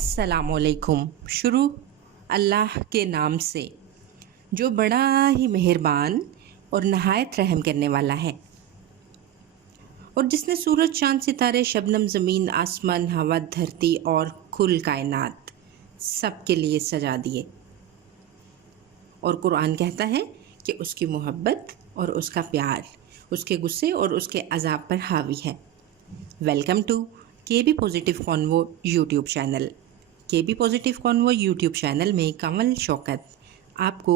अस्सलाम वालेकुम। शुरू अल्लाह के नाम से जो बड़ा ही मेहरबान और नहायत रहम करने वाला है, और जिसने सूरज, चाँद, सितारे, शबनम, ज़मीन, आसमान, हवा, धरती और कुल कायनात सब के लिए सजा दिए। और कुरान कहता है कि उसकी मोहब्बत और उसका प्यार उसके गुस्से और उसके अज़ाब पर हावी है। Welcome to KB positive convo YouTube channel. KB positive convo YouTube channel में कमल शौकत आपको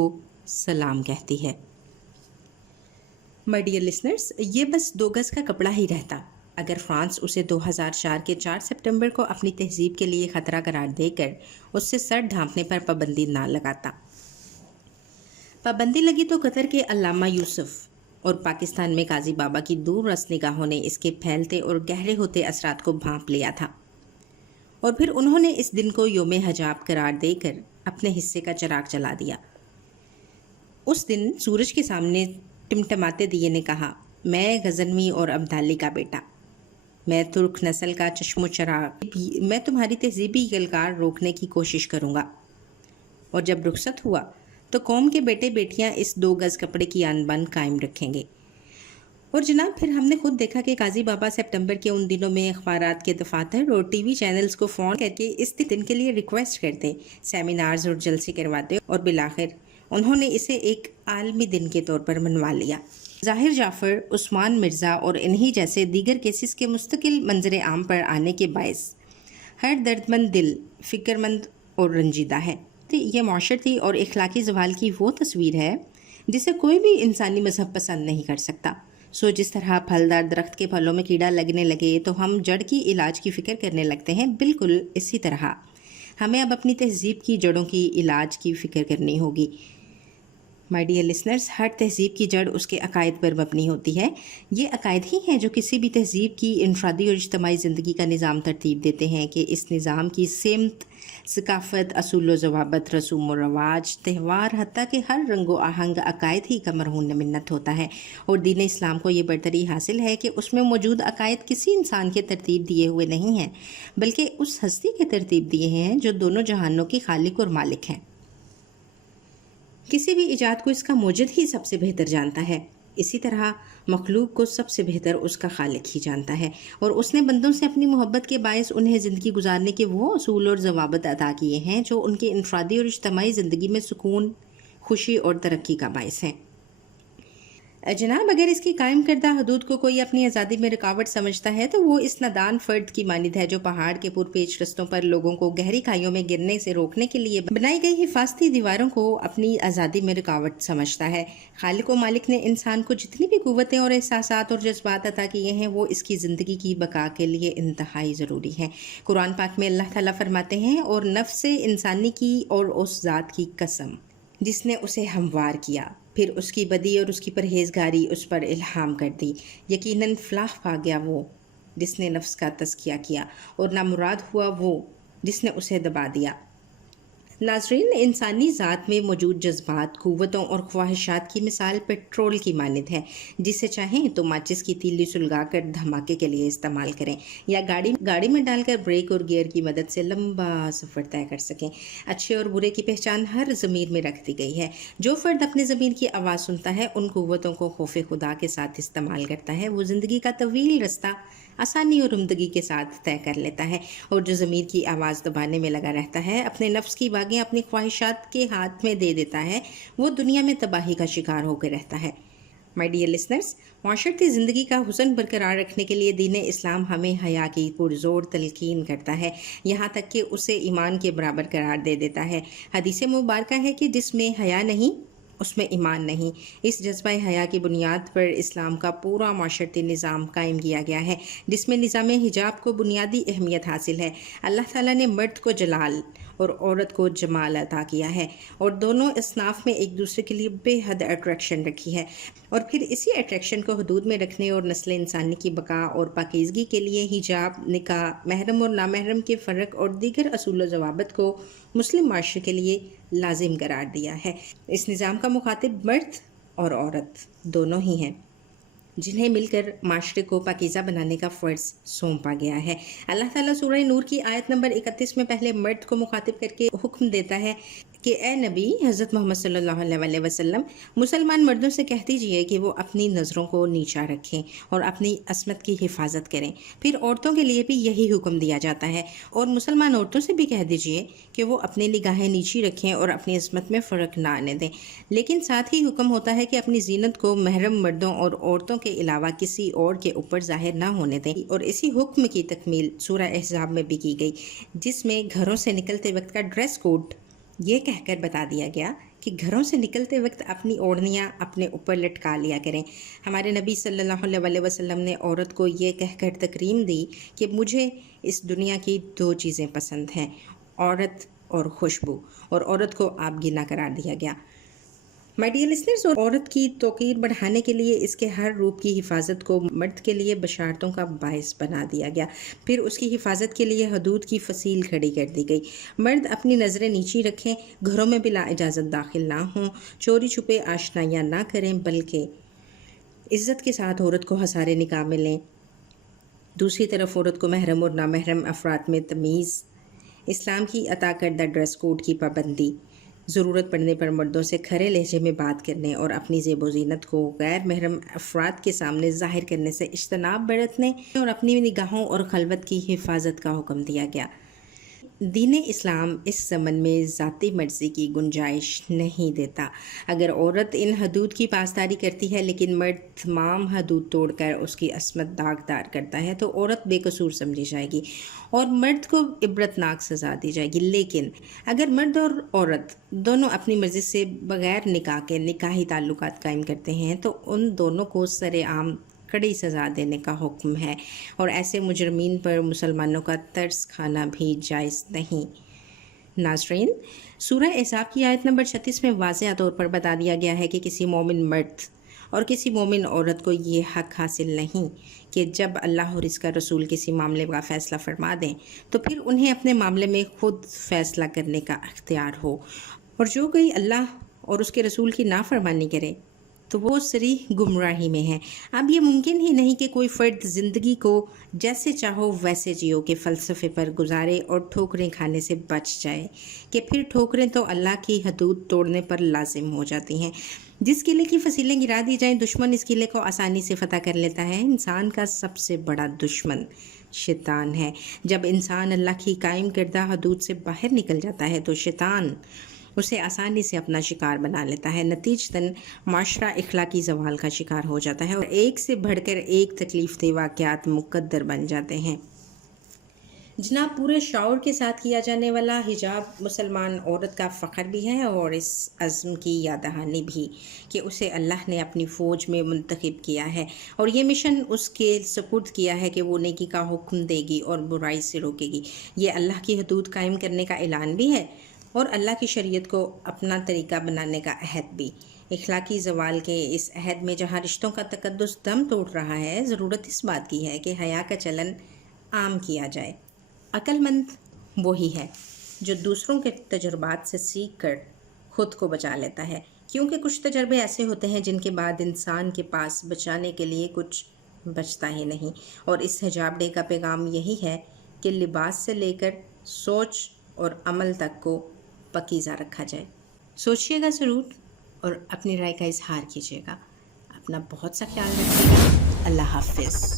सलाम कहती है। माय डियर लिसनर्स, ये बस 2 गज़ का कपड़ा ही रहता अगर फ्रांस उसे 2004 के 4 सितंबर को अपनी तहजीब के लिए ख़तरा करार देकर उससे सर ढांपने पर पाबंदी ना लगाता। पाबंदी लगी तो कतर के अल्लामा यूसुफ और पाकिस्तान में काजी बाबा की दूररस निगाहों ने इसके फैलते और गहरे होते असरात को भांप लिया था, और फिर उन्होंने इस दिन को योम हजाब करार देकर अपने हिस्से का चिराग जला दिया। उस दिन सूरज के सामने टिमटमाते दिए ने कहा, मैं गजनवी और अब्दाली का बेटा, मैं तुर्क नस्ल का चश्मो चराग, मैं तुम्हारी तहजीबी गलकार रोकने की कोशिश करूँगा। और जब रुखसत हुआ तो कौम के बेटे बेटियां इस 2 गज़ कपड़े की आन-बान कायम रखेंगे। और जनाब, फिर हमने खुद देखा कि काजी बाबा सितंबर के उन दिनों में अखबारात के दफातर और टीवी चैनल्स को फ़ोन करके इस दिन के लिए रिक्वेस्ट करते, सेमिनार्स और जलसे करवाते, और बिलाखिर उन्होंने इसे एक आलमी दिन के तौर पर मनवा लिया। ज़ाहिर जाफ़र, उस्मान मिर्ज़ा और इन्हीं जैसे दीगर केसेस के मुस्तकिल मंजर आम पर आने के बायस हर दर्दमंद दिल फ़िक्रमंद और रंजीदा है। ये माशरती और इखलाकी ज़वाल की वो तस्वीर है जिसे कोई भी इंसानी मज़हब पसंद नहीं कर सकता। जिस तरह फलदार दरख्त के फलों में कीड़ा लगने लगे तो हम जड़ की इलाज की फ़िक्र करने लगते हैं, बिल्कुल इसी तरह हमें अब अपनी तहजीब की जड़ों की इलाज की फ़िक्र करनी होगी। माय डियर लिसनर्स, हर तहजीब की जड़ उसके अकायद पर मबनी होती है। ये अकायद ही हैं जो किसी भी तहजीब की इनफरादी और इज्तमाई ज़िंदगी का निज़ाम तरतीब देते हैं कि इस निज़ाम की सिमत, सकाफ़त, असूल व ज़वाबत, रसूम व रवाज, त्यौहार, हत्ता के हर रंगो आहंग अकायद ही का मरहून मिन्नत होता है। और दीन इस्लाम को ये बरतरी हासिल है कि उसमें मौजूद अकायद किसी इंसान के तरतीब दिए हुए नहीं हैं, बल्कि उस हस्ती के तरतीब दिए हैं जो दोनों जहानों की खालिक और मालिक हैं। किसी भी इजाद को इसका मौजूद ही सबसे बेहतर जानता है। इसी तरह मखलूक को सबसे बेहतर उसका खालिक ही जानता है, और उसने बंदों से अपनी मोहब्बत के बायस उन्हें ज़िंदगी गुजारने के वो असूल और ज़वाबत अता किए हैं जो उनकी इनफरादी और इज्तमाई ज़िंदगी में सुकून, खुशी और तरक्की का बायस हैं। जनाब, अगर इसकी कायम करदा हदूद को कोई अपनी आज़ादी में रुकावट समझता है तो वो इस नादान फ़र्द की मानिद है जो पहाड़ के पुरपेच रस्तों पर लोगों को गहरी खाइयों में गिरने से रोकने के लिए बनाई गई हिफाजती दीवारों को अपनी आज़ादी में रुकावट समझता है। खालिक व मालिक ने इंसान को जितनी भी कुव्वतें और एहसासात और जज्बात अता किए हैं वो इसकी ज़िंदगी की बका के लिए इंतहाई ज़रूरी हैं। कुरान पाक में अल्लाह ताला फरमाते हैं, और नफ्स इंसानी की और उस ज़ात की कसम जिसने उसे हमवार किया, फिर उसकी बदी और उसकी परहेजगारी उस पर इल्हाम कर दी। यकीनन फलाह पा गया वो जिसने नफ्स का तज़किया किया, और नामुराद हुआ वो जिसने उसे दबा दिया। नाज़रीन, इंसानी ज़ात में मौजूद जज्बात, क़ुव्वतों और ख्वाहिशात की मिसाल पेट्रोल की मानिद है, जिसे चाहें तो माचिस की तीली सुलगा कर धमाके के लिए इस्तेमाल करें, या गाड़ी में डालकर ब्रेक और गियर की मदद से लंबा सफ़र तय कर सकें। अच्छे और बुरे की पहचान हर ज़मीर में रख दी गई है। जो फ़र्द अपने ज़मीर की आवाज़ सुनता है, उन क़ुव्वतों को खौफ खुदा के साथ इस्तेमाल करता है, वो ज़िंदगी का तवील रास्ता आसानी और उम्दगी के साथ तय कर लेता है। और जो ज़मीर की आवाज़ दबाने में लगा रहता है, अपने नफ्स की बागें अपनी ख्वाहिशात के हाथ में दे देता है, वो दुनिया में तबाही का शिकार होकर रहता है। माय डियर लिसनर्स, माशरती ज़िंदगी का हुस्न बरकरार रखने के लिए दीन इस्लाम हमें हया की पुरज़ोर तलकीन करता है, यहाँ तक कि उसे ईमान के बराबर करार दे देता है। हदीस मुबारका है कि जिसमें हया नहीं उसमें ईमान नहीं। इस जज्बा हया की बुनियाद पर इस्लाम का पूरा माशरती निज़ाम कायम किया गया है, जिसमें निज़ाम हिजाब को बुनियादी अहमियत हासिल है। अल्लाह ताला ने मर्द को जलाल और औरत को जमाल अता किया है, और दोनों असनाफ में एक दूसरे के लिए बेहद अट्रैक्शन रखी है, और फिर इसी अट्रैक्शन को हदूद में रखने और नस्ल इंसानी की बका और पाकीज़गी के लिए हिजाब, निकाह, महरम और नामहरम के फ़र्क और दीगर असूल व ज़वाबत को मुस्लिम माशरे के लिए लाजिम करार दिया है। इस निज़ाम का मुखातिब मर्द और औरत दोनों ही हैं। जिन्हें मिलकर माशरे को पाकीज़ा बनाने का फ़र्ज़ सौंपा गया है। अल्लाह ताला सूरह नूर की आयत नंबर 31 में पहले मर्द को मुखातिब करके हुक्म देता है कि ए नबी हज़रत मोहम्मद सल्लल्लाहु अलैहि वसल्लम मुसलमान मर्दों से कह दीजिए कि वो अपनी नज़रों को नीचा रखें और अपनी असमत की हिफाजत करें। फिर औरतों के लिए भी यही हुक्म दिया जाता है और मुसलमान औरतों से भी कह दीजिए कि वो अपनी निगाहें नीची रखें और अपनी असमत में फ़र्क ना आने दें। लेकिन साथ ही हुक्म होता है कि अपनी जीनत को महरम मर्दों और औरतों के अलावा किसी और के ऊपर ज़ाहिर ना होने दें। और इसी हुक्म की तकमील सूरह अहज़ाब में भी की गई, जिसमें घरों से निकलते वक्त का ड्रेस कोड ये कहकर बता दिया गया कि घरों से निकलते वक्त अपनी ओढ़नियाँ अपने ऊपर लटका लिया करें। हमारे नबी सल्लल्लाहु अलैहि वसल्लम ने औरत को ये कहकर तकरीम दी कि मुझे इस दुनिया की 2 चीज़ें पसंद हैं, औरत और खुशबू, और औरत को आबगिना करार दिया गया। माय डियर लिसनर्स, और औरत की तौकीर बढ़ाने के लिए इसके हर रूप की हिफाजत को मर्द के लिए बशारतों का बायस बना दिया गया। फिर उसकी हिफाजत के लिए हदूद की फसील खड़ी कर दी गई। मर्द अपनी नज़रें नीची रखें, घरों में बिला इजाज़त दाखिल ना हों, चोरी छुपे आशनाइयाँ ना करें, बल्कि इज़्ज़त के साथ औरत को हसारे निकाह में लें। दूसरी तरफ औरत को महरम और नामहरम अफराद में तमीज़, इस्लाम की अता करदा ड्रेस कोड की पाबंदी, ज़रूरत पड़ने पर मर्दों से खरे लहजे में बात करने और अपनी ज़ेब ज़ीनत को गैर महरम अफराद के सामने ज़ाहिर करने से इज्तनाब बरतने और अपनी निगाहों और खलवत की हिफाजत का हुक्म दिया गया। दीन इस्लाम इस ज़मन में ज़ाती मर्ज़ी की गुंजाइश नहीं देता। अगर औरत इन हदूद की पासदारी करती है लेकिन मर्द तमाम हदूद तोड़कर उसकी असमत दागदार करता है तो औरत बेकसूर समझी जाएगी और मर्द को इबरतनाक सज़ा दी जाएगी। लेकिन अगर मर्द और औरत दोनों अपनी मर्ज़ी से बग़ैर निकाह के निकाही ताल्लुकात कायम करते हैं तो उन दोनों को सरेआम कड़ी सज़ा देने का हुक्म है और ऐसे मुजरमीन पर मुसलमानों का तरस खाना भी जायज़ नहीं। नाज़रीन, सूरह अहज़ाब की आयत नंबर 36 में वाज़ेह तौर पर बता दिया गया है कि किसी मोमिन मर्द और किसी मोमिन औरत को ये हक़ हासिल नहीं कि जब अल्लाह और इसका रसूल किसी मामले का फ़ैसला फरमा दें तो फिर उन्हें अपने मामले में ख़ुद फ़ैसला करने का इख्तियार हो, और जो कोई अल्लाह और उसके रसूल की नाफरमानी करे तो वो सरी गुमराही में है। अब ये मुमकिन ही नहीं कि कोई फ़र्द ज़िंदगी को जैसे चाहो वैसे जियो के फ़लसफ़े पर गुजारे और ठोकरें खाने से बच जाए कि फिर ठोकरें तो अल्लाह की हदूद तोड़ने पर लाजिम हो जाती हैं। जिस किले की फसीलें गिरा दी जाएं, दुश्मन इस किले को आसानी से फ़तह कर लेता है। इंसान का सबसे बड़ा दुश्मन शैतान है। जब इंसान अल्लाह की कायम करदा हदूद से बाहर निकल जाता है तो शैतान उसे आसानी से अपना शिकार बना लेता है। नतीजतन माशरा इखलाकी ज़वाल का शिकार हो जाता है और एक से बढ़कर एक तकलीफ़ दे वाक़यात मुक़द्दर बन जाते हैं। जनाब, पूरे शौर के साथ किया जाने वाला हिजाब मुसलमान औरत का फ़ख्र भी है और इस अज़्म की याद दहानी भी कि उसे अल्लाह ने अपनी फ़ौज में मुंतखब किया है और ये मिशन उसके सपुर्द किया है कि वो नेकी का हुक्म देगी और बुराई से रोकेगी। ये अल्लाह की हदूद कायम करने का ऐलान भी है और अल्लाह की शरीयत को अपना तरीका बनाने का अहद भी। इखलाकी ज़वाल के इस अहद में जहाँ रिश्तों का तकद्दुस दम तोड़ रहा है, ज़रूरत इस बात की है कि हया का चलन आम किया जाए। अक्लमंद वही है जो दूसरों के तजुर्बात से सीख कर ख़ुद को बचा लेता है, क्योंकि कुछ तजर्बे ऐसे होते हैं जिनके बाद इंसान के पास बचाने के लिए कुछ बचता ही नहीं। और इस हिजाब डे का पैगाम यही है कि लिबास से लेकर सोच और अमल तक को पकीज़ा रखा जाए। सोचिएगा ज़रूर और अपनी राय का इजहार कीजिएगा। अपना बहुत सा ख्याल रखिएगा। अल्लाह हाफ़िज़।